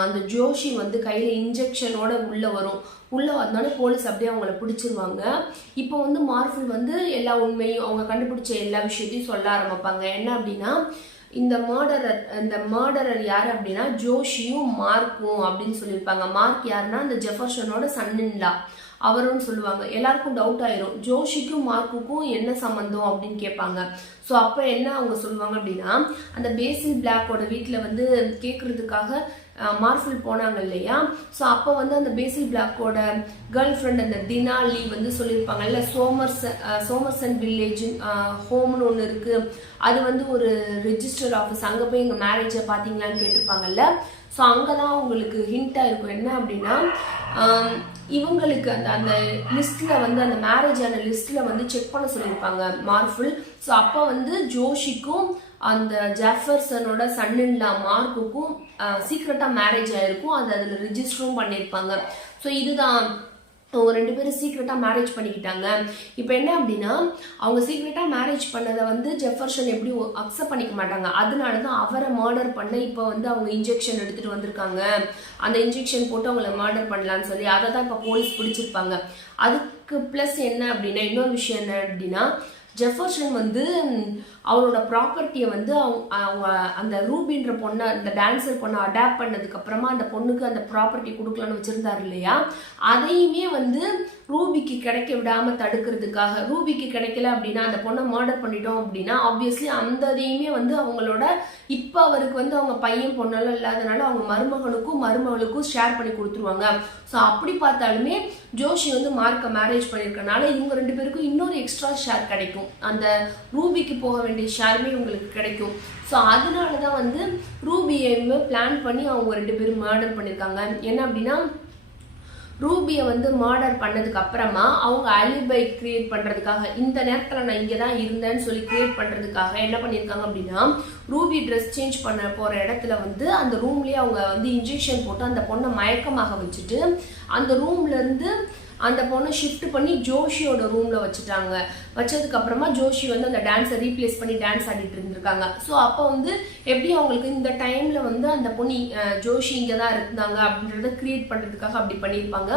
அந்த ஜோஷி வந்து கையில இன்ஜெக்ஷனோட உள்ள வந்தோடனே போலீஸ் அப்படியே அவங்கள பிடிச்சிருவாங்க. இப்போ வந்து மார்ஃபில் வந்து எல்லா உண்மையும் அவங்க கண்டுபிடிச்ச எல்லா விஷயத்தையும் சொல்ல ஆரம்பிப்பாங்க. என்ன அப்படின்னா, இந்த மர்டரர் யாரு அப்படின்னா ஜோஷியும் மார்க்கும் அப்படின்னு சொல்லியிருப்பாங்க. மார்க் யாருன்னா அந்த ஜெஃபர்சனோட சன்னின்லா அவரும் சொல்லுவாங்க. எல்லாருக்கும் டவுட் ஆயிரும், ஜோஷிக்கும் மார்க்குக்கும் என்ன சம்பந்தம் அப்படின்னு கேட்பாங்க. ஸோ அப்போ என்ன அவங்க சொல்லுவாங்க அப்படின்னா, அந்த பேசில் பிளாக்கோட வீட்டில் வந்து கேட்கறதுக்காக மார்ஃபில் போனாங்க இல்லையா, ஸோ அப்போ வந்து அந்த பேசில் பிளாக்கோட கேர்ள் ஃப்ரெண்ட் அந்த தினாலி வந்து சொல்லியிருப்பாங்கல்ல, சோமர்சன் வில்லேஜ் ஹோம்னு ஒன்று இருக்கு, அது வந்து ஒரு ரெஜிஸ்டர் ஆஃபீஸ், அங்கே போய் எங்கள் மேரேஜை பார்த்தீங்களான்னு கேட்டிருப்பாங்கல்ல. ஸோ அங்கே தான் உங்களுக்கு ஹிண்டாக இருக்கும். என்ன அப்படின்னா, இவங்களுக்கு அந்த லிஸ்ட்டில் வந்து அந்த மேரேஜான லிஸ்ட்டில் வந்து செக் பண்ண சொல்லியிருப்பாங்க மார்ஃபில். ஸோ அப்போ வந்து ஜோஷிக்கும் அந்த ஜெஃபர்சனோட சன்னின்லா மார்க்குக்கும் சீக்ரெட்டாக மேரேஜ் ஆயிருக்கும், அது அதில் ரிஜிஸ்டரும் பண்ணியிருப்பாங்க. ஸோ இதுதான் அவங்க 2 பேரும் சீக்ரெட்டாக மேரேஜ் பண்ணிக்கிட்டாங்க. இப்போ என்ன அப்படின்னா, அவங்க சீக்ரெட்டாக மேரேஜ் பண்ணதை வந்து ஜெஃபர்சன் எப்படி அக்செப்ட் பண்ணிக்க மாட்டாங்க, அதனால தான் அவரை மர்டர் பண்ண இப்போ வந்து அவங்க இன்ஜெக்ஷன் எடுத்துகிட்டு வந்திருக்காங்க, அந்த இன்ஜெக்ஷன் போட்டு அவங்கள மர்டர் பண்ணலான்னு சொல்லி அதை தான் இப்போ போலீஸ் பிடிச்சிருப்பாங்க. அதுக்கு ப்ளஸ் என்ன அப்படின்னா, இன்னொரு விஷயம் என்ன அப்படின்னா, ஜெஃபர்சன் வந்து அவரோட ப்ராப்பர்ட்டியை வந்து அவங்க அந்த ரூபின்ற பொண்ணை, அந்த டான்ஸர் பொண்ணை அடாப்ட் பண்ணதுக்கு அப்புறமா அந்த பொண்ணுக்கு அந்த ப்ராப்பர்ட்டி கொடுக்கலான்னு வச்சிருந்தாரு இல்லையா, அதையுமே வந்து ரூபிக்கு கிடைக்க விடாம தடுக்கிறதுக்காக, ரூபிக்கு கிடைக்கல அப்படின்னா அந்த பொண்ணை மர்டர் பண்ணிட்டோம் அப்படின்னா ஆப்வியஸ்லி அந்த இதையுமே வந்து அவங்களோட இப்போ அவருக்கு வந்து அவங்க பையன் பொண்ணெல்லாம் இல்லாதனால அவங்க மருமகளுக்கும் ஷேர் பண்ணி கொடுத்துருவாங்க. ஸோ அப்படி பார்த்தாலுமே ஜோஷி வந்து மார்க்கை மேரேஜ் பண்ணியிருக்கனால இவங்க 2 பேருக்கும் இன்னொரு எக்ஸ்ட்ரா ஷேர் கிடைக்கும், அந்த ரூபிக்கு போக வேண்டிய ஷேருமே உங்களுக்கு கிடைக்கும். ஸோ அதனால தான் வந்து ரூபியையுமே பிளான் பண்ணி அவங்க 2 பேரும் மர்டர் பண்ணியிருக்காங்க. என்ன அப்படின்னா, ரூபியை வந்து மர்டர் பண்ணதுக்கு அப்புறமா அவங்க அலிபை கிரியேட் பண்றதுக்காக, இந்த நேரத்தில் நான் இங்கே தான் இருந்தேன்னு சொல்லி கிரியேட் பண்றதுக்காக என்ன பண்ணியிருக்காங்க அப்படின்னா, ரூபி ட்ரெஸ் சேஞ்ச் பண்ண போற இடத்துல வந்து அந்த ரூம்லயே அவங்க வந்து இன்ஜெக்ஷன் போட்டு அந்த பொண்ணை மயக்கமாக வச்சுட்டு அந்த ரூம்ல இருந்து அந்த பொண்ணை ஷிஃப்ட் பண்ணி ஜோஷியோட ரூம்ல வச்சுட்டாங்க. வச்சதுக்கு அப்புறமா ஜோஷி வந்து அந்த டான்ஸை ரீப்ளேஸ் பண்ணி டான்ஸ் ஆடிட்டு இருந்திருக்காங்க. ஸோ அப்போ வந்து எப்படி அவங்களுக்கு இந்த டைம்ல வந்து அந்த பொண்ணு ஜோஷி இங்கே தான் இருந்தாங்க அப்படின்றத கிரியேட் பண்றதுக்காக அப்படி பண்ணியிருப்பாங்க.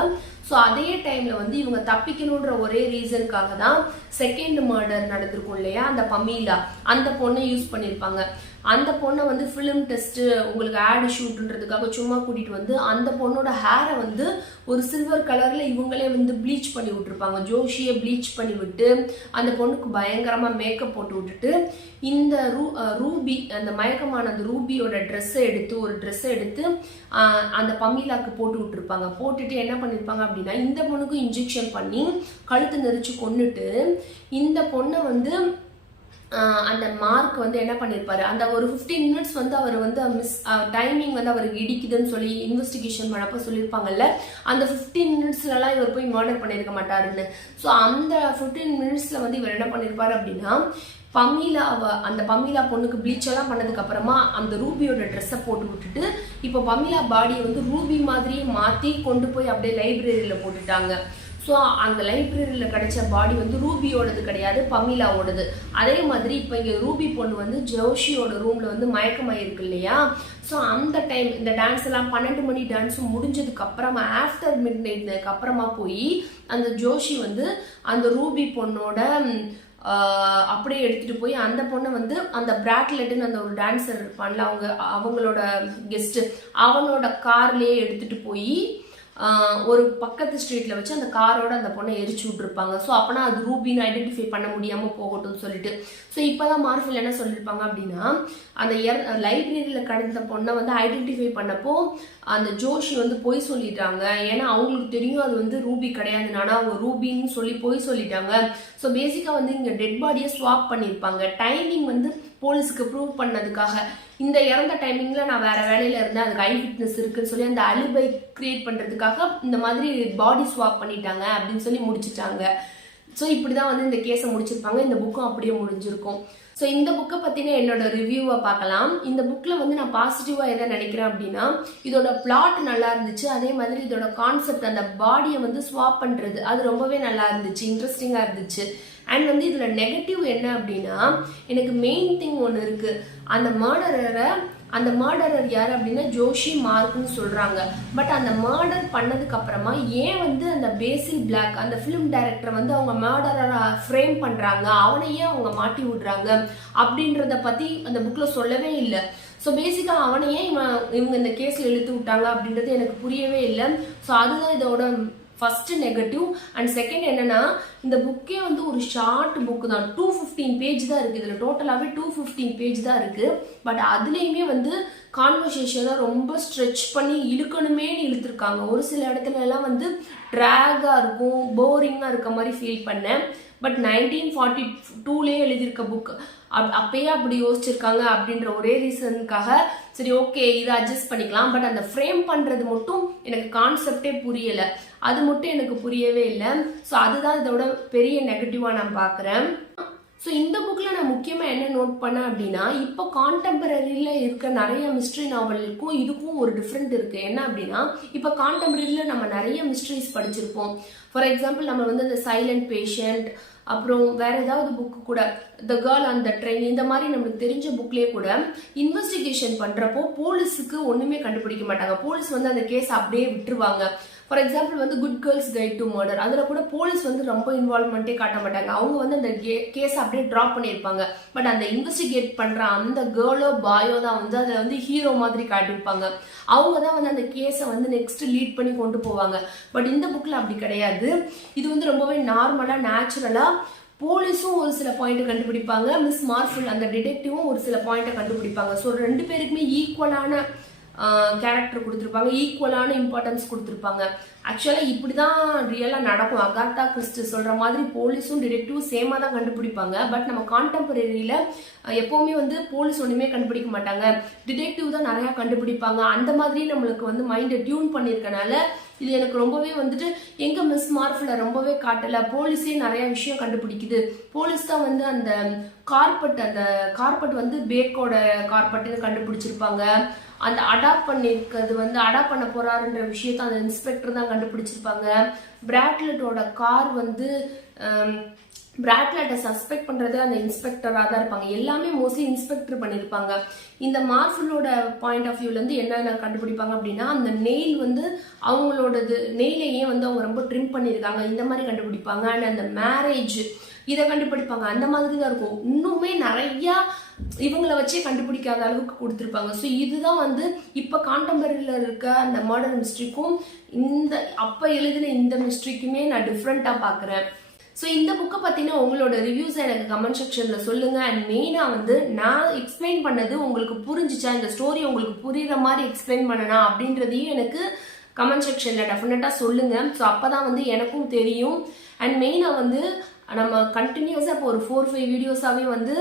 ஸோ அதே டைம்ல வந்து இவங்க தப்பிக்கணுன்ற ஒரே ரீசனுக்காக தான் செகண்ட் மர்டர் நடந்திருக்கும் இல்லையா, அந்த பமீலா அந்த பொண்ணை யூஸ் பண்ணியிருப்பாங்க. அந்த பொண்ணை வந்து ஃபிலிம் டெஸ்ட் உங்களுக்கு ஆடு ஷூட்ன்றதுக்காக சும்மா கூட்டிட்டு வந்து அந்த பொண்ணோட ஹேரை வந்து ஒரு சில்வர் கலர்ல இவங்களே வந்து ப்ளீச் பண்ணி விட்டுருப்பாங்க. ஜோஷியை ப்ளீச் பண்ணி விட்டு அந்த பொண்ணுக்கு பயங்கரமா மேக்கப் போட்டு விட்டுட்டு இந்த ரூபி அந்த மயக்கமான அந்த ரூபியோட ட்ரெஸ்ஸை எடுத்து அந்த பமீலாக்கு போட்டு விட்டுருப்பாங்க. போட்டுட்டு என்ன பண்ணிருப்பாங்க அப்படின்னா இந்த பொண்ணுக்கும் இன்ஜெக்ஷன் பண்ணி கழுத்து நெரிச்சு கொன்னுட்டு இந்த பொண்ணை வந்து அந்த மார்க் வந்து என்ன பண்ணிருப்பாரு, அந்த ஒரு 15 மினிட்ஸ் வந்து அவர் வந்து டைமிங் வந்து அவருக்கு இடிக்குதுன்னு சொல்லி இன்வெஸ்டிகேஷன் பண்ணப்ப சொல்லியிருப்பாங்கல்ல, அந்த 15 மினிட்ஸ்லாம் இவர் போய் மர்டர் பண்ணியிருக்க மாட்டாருன்னு. ஸோ அந்த 15 மினிட்ஸ்ல வந்து இவர் என்ன பண்ணிருப்பாரு அப்படின்னா அந்த பமீலா பொண்ணுக்கு ப்ளீச் எல்லாம் பண்ணதுக்கு அப்புறமா அந்த ரூபியோட ட்ரெஸ்ஸை போட்டு விட்டுட்டு இப்போ பமீலா பாடியை வந்து ரூபி மாதிரியே மாத்தி கொண்டு போய் அப்படியே லைப்ரரியில போட்டுட்டாங்க. ஸோ அந்த லைப்ரரியில் கிடைச்ச பாடி வந்து ரூபியோடது கிடையாது, பமீலாவோடது. அதே மாதிரி இப்போ இங்கே ரூபி பொண்ணு வந்து ஜோஷியோட ரூம்ல வந்து மயக்கமாயிருக்கு இல்லையா. ஸோ அந்த டைம் இந்த டான்ஸ் எல்லாம் 12 மணி டான்ஸும் முடிஞ்சதுக்கு அப்புறமா ஆஃப்டர் மிட் நைட்க்கு அப்புறமா போய் அந்த ஜோஷி வந்து அந்த ரூபி பொண்ணோட அப்படியே எடுத்துட்டு போய் அந்த பொண்ணை வந்து அந்த பிராட்லெட்னு அந்த ஒரு டான்ஸர் இருப்பான்ல அவங்களோட கெஸ்ட் அவனோட கார்லயே எடுத்துட்டு போய் ஒரு பக்கத்து ஸ்ட்ரீட்ல வச்சு அந்த காரோட அந்த பொண்ணை எரிச்சு விட்டுருப்பாங்க. ஸோ அப்பனா அது ரூபின்னு ஐடென்டிஃபை பண்ண முடியாம போகட்டும்னு சொல்லிட்டு. ஸோ இப்பதான் மார்ஃபில் என்ன சொல்லியிருப்பாங்க அப்படின்னா அந்த லைப்ரரியில கடந்த பொண்ணை வந்து ஐடென்டிஃபை பண்ணப்போ அந்த ஜோஷி வந்து பொய் சொல்லிட்டாங்க. ஏன்னா அவங்களுக்கு தெரியும் அது வந்து ரூபி கிடையாதுன்னு, ஆனா அவங்க ரூபின்னு சொல்லி பொய் சொல்லிட்டாங்க. ஸோ பேசிக்கா வந்து இங்க டெட் பாடியை ஸ்வாப் பண்ணியிருப்பாங்க. டைமிங் வந்து போலீஸுக்கு ப்ரூவ் பண்ணதுக்காக இந்த இறந்த டைமிங்ல நான் வேற வேலையில இருந்தேன், அதுக்கு ஐ விட்னஸ் இருக்குன்னு சொல்லி அந்த அலிபை கிரியேட் பண்றதுக்காக இந்த மாதிரி பாடி ஸ்வாப் பண்ணிட்டாங்க அப்படின்னு சொல்லி முடிச்சுட்டாங்க. ஸோ இப்படிதான் வந்து இந்த கேஸை முடிச்சிருப்பாங்க. இந்த புக்கும் அப்படியே முடிஞ்சிருக்கும். ஸோ இந்த புக்கை பத்தின என்னோட ரிவ்யூவை பார்க்கலாம். இந்த புக்ல வந்து நான் பாசிட்டிவா எதை நினைக்கிறேன் அப்படின்னா இதோட பிளாட் நல்லா இருந்துச்சு. அதே மாதிரி இதோட கான்செப்ட் அந்த பாடியை வந்து ஸ்வாப் பண்றது அது ரொம்பவே நல்லா இருந்துச்சு, இன்ட்ரெஸ்டிங்கா இருந்துச்சு. அண்ட் வந்து இதுல நெகட்டிவ் என்ன அப்படின்னா எனக்கு மெயின் திங் ஒன்று இருக்கு. அந்த மர்டரர் யாரு அப்படின்னா ஜோஷி மார்க்னு சொல்றாங்க. பட் அந்த மர்டர் பண்ணதுக்கு அப்புறமா ஏன் வந்து அந்த பேசில் பிளாக் அந்த பிலிம் டைரக்டர் வந்து அவங்க மர்டரரை ஃப்ரேம் பண்றாங்க, அவனையே அவங்க மாட்டி விடுறாங்க அப்படின்றத பத்தி அந்த புக்ல சொல்லவே இல்லை. ஸோ பேசிக்கா அவனையே இவங்க இந்த கேஸ்ல இழுத்து விட்டாங்க அப்படின்றது எனக்கு புரியவே இல்லை. ஸோ அதுதான் இதோட ஃபர்ஸ்ட் நெகட்டிவ். அண்ட் செகண்ட் என்னன்னா இந்த புக்கே வந்து ஒரு ஷார்ட் புக் தான், 215 பேஜ் தான் இருக்கு. இதுல டோட்டலாவே 215 பேஜ் தான் இருக்கு. பட் அதுலயுமே வந்து கான்வர்சேஷனை ரொம்ப ஸ்ட்ரெச் பண்ணி இழுக்கணுமேனு இழுத்துருக்காங்க. ஒரு சில இடத்துல எல்லாம் வந்து ட்ராகா இருக்கும், போரிங்கா இருக்க மாதிரி ஃபீல் பண்ணேன். பட் 1942லயே எழுதியிருக்க புக் அப்பயே அப்படி யோசிச்சிருக்காங்க அப்படின்ற ஒரே ரீசனுக்காக சரி ஓகே இதை அட்ஜஸ்ட் பண்ணிக்கலாம். பட் அந்த ஃப்ரேம் பண்றது மட்டும் எனக்கு கான்செப்டே புரியல, அது மட்டும் எனக்கு புரியவே இல்லை. ஸோ அதுதான் இதோட பெரிய நெகட்டிவா நான் பாக்குறேன். ஸோ இந்த புக்ல நான் முக்கியமா என்ன நோட் பண்ணேன் அப்படின்னா இப்போ கான்டெம்பரரியில இருக்க நிறைய மிஸ்ட்ரி நாவலுக்கும் இதுக்கும் ஒரு டிஃப்ரெண்ட் இருக்கு. என்ன அப்படின்னா இப்போ கான்டெம்பரரியில நம்ம நிறைய மிஸ்ட்ரிஸ் படிச்சிருப்போம். ஃபார் எக்ஸாம்பிள் நம்ம வந்து இந்த சைலண்ட் பேஷண்ட், அப்புறம் வேற ஏதாவது புக்கு கூட the girl on the train, இந்த மாதிரி நம்மளுக்கு தெரிஞ்ச புக்லயே கூட இன்வெஸ்டிகேஷன் பண்றப்போ போலீஸுக்கு ஒண்ணுமே கண்டுபிடிக்க மாட்டாங்க. போலீஸ் வந்து அந்த கேஸ் அப்படியே விட்டுருவாங்க. ஃபார் எக்ஸாம்பிள் வந்து good girls guide to murder, அதுல கூட போலீஸ் வந்து ரொம்ப இன்வால்வ்மெண்ட்டே காட்ட மாட்டாங்க. அவங்க வந்து அந்த கேஸ் அப்படியே டிராப் பண்ணியிருப்பாங்க. பட் அந்த இன்வெஸ்டிகேட் பண்ற அந்த கேர்ளோ பாயோ தான் வந்து அதை வந்து ஹீரோ மாதிரி காட்டியிருப்பாங்க. அவங்க தான் வந்து அந்த கேஸை வந்து நெக்ஸ்ட் லீட் பண்ணி கொண்டு போவாங்க. பட் இந்த புக்ல அப்படி கிடையாது. இது வந்து ரொம்பவே நார்மலா நேச்சுரலா போலீஸும் ஒரு சில பாயிண்ட் கண்டுபிடிப்பாங்க, மிஸ் மார்ஃபில் அந்த டிடெக்டிவும் ஒரு சில பாயிண்ட்டை கண்டுபிடிப்பாங்க. ஸோ ரெண்டு பேருக்குமே ஈக்குவலான கேரக்டர் கொடுத்துருப்பாங்க, ஈக்குவலான இம்பார்ட்டன்ஸ் கொடுத்துருப்பாங்க. ஆக்சுவலா இப்படிதான் ரியலா நடக்கும். அகாத்தா கிறிஸ்டி சொல்ற மாதிரி போலீஸும் டிடெக்டிவும் சேமா தான் கண்டுபிடிப்பாங்க. பட் நம்ம கான்டெம்பரரியில எப்பவுமே வந்து போலீஸ் ஒண்ணுமே கண்டுபிடிக்க மாட்டாங்க, டிடெக்டிவ் தான் நிறைய கண்டுபிடிப்பாங்க. அந்த மாதிரி நம்மளுக்கு வந்து மைண்டை டியூன் பண்ணிருக்கனால இது எனக்கு ரொம்பவே வந்துட்டு எங்க மிஸ் மார்ஃபில் ரொம்பவே காட்டல. போலீஸே நிறைய விஷயம் கண்டுபிடிக்குது. போலீஸ் தான் வந்து அந்த கார்பெட் வந்து பேக்கோட கார்பெட்னு கண்டுபிடிச்சிருப்பாங்க. அந்த அடாப்ட் பண்ணிருக்கிறது வந்து அடாப்ட் பண்ண போறாருன்ற விஷயத்த அந்த இன்ஸ்பெக்டர் தான் கண்டுபிடிச்சிருப்பாங்க. பிராட்லெட்டோட கார் வந்து பிராட்லெட்டை சஸ்பெக்ட் பண்றது அந்த இன்ஸ்பெக்டரா தான் இருப்பாங்க. எல்லாமே மோஸ்ட்லி இன்ஸ்பெக்டர் பண்ணிருப்பாங்க. இந்த மார்ஃபிலோட பாயிண்ட் ஆஃப் வியூல இருந்து என்ன கண்டுபிடிப்பாங்க அப்படின்னா, அந்த நெயில் வந்து அவங்களோடது நெயிலையே வந்து அவங்க ரொம்ப ட்ரிம் பண்ணியிருக்காங்க இந்த மாதிரி கண்டுபிடிப்பாங்க. அண்ட் அந்த மேரேஜ் இதை கண்டுபிடிப்பாங்க. அந்த மாதிரி தான் இருக்கும். இன்னுமே நிறைய இவங்களை வச்சே கண்டுபிடிக்காத அளவுக்கு கொடுத்துருப்பாங்க. ஸோ இதுதான் வந்து இப்போ கான்டெம்பரரியில் இருக்க அந்த மர்டர் மிஸ்ட்ரிக்கும் இந்த அப்போ எழுதின இந்த மிஸ்ட்ரிக்குமே நான் டிஃப்ரெண்ட்டாக பார்க்குறேன். ஸோ இந்த புக்கை பற்றின உங்களோட ரிவ்யூஸை எனக்கு கமெண்ட் செக்ஷனில் சொல்லுங்கள். அண்ட் மெயினாக வந்து நான் எக்ஸ்பிளைன் பண்ணது உங்களுக்கு புரிஞ்சிச்சா, இந்த ஸ்டோரி உங்களுக்கு புரிகிற மாதிரி எக்ஸ்பிளைன் பண்ணனா அப்படின்றதையும் எனக்கு கமெண்ட் செக்ஷனில் டெஃபினட்டாக சொல்லுங்கள். ஸோ அப்போ தான் வந்து எனக்கும் தெரியும். அண்ட் மெயினாக வந்து நம்ம கண்டினியூஸாக இப்போ ஒரு 4-5 வீடியோஸாகவே வந்து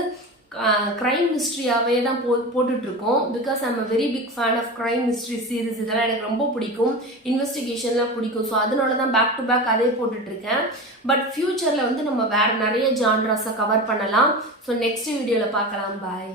கிரைம் மிஸ்ட்ரியாகவே தான் போட்டுட்ருக்கோம். Because I'm a very big fan of crime mystery series. இதெல்லாம் எனக்கு ரொம்ப பிடிக்கும், இன்வெஸ்டிகேஷன்லாம் பிடிக்கும். ஸோ அதனால தான் பேக் டு பேக் அதே போட்டுட்ருக்கேன். பட் ஃபியூச்சரில் வந்து நம்ம வேறு நிறைய ஜான்ராஸை கவர் பண்ணலாம். ஸோ நெக்ஸ்ட் வீடியோவில் பார்க்கலாம். பாய்.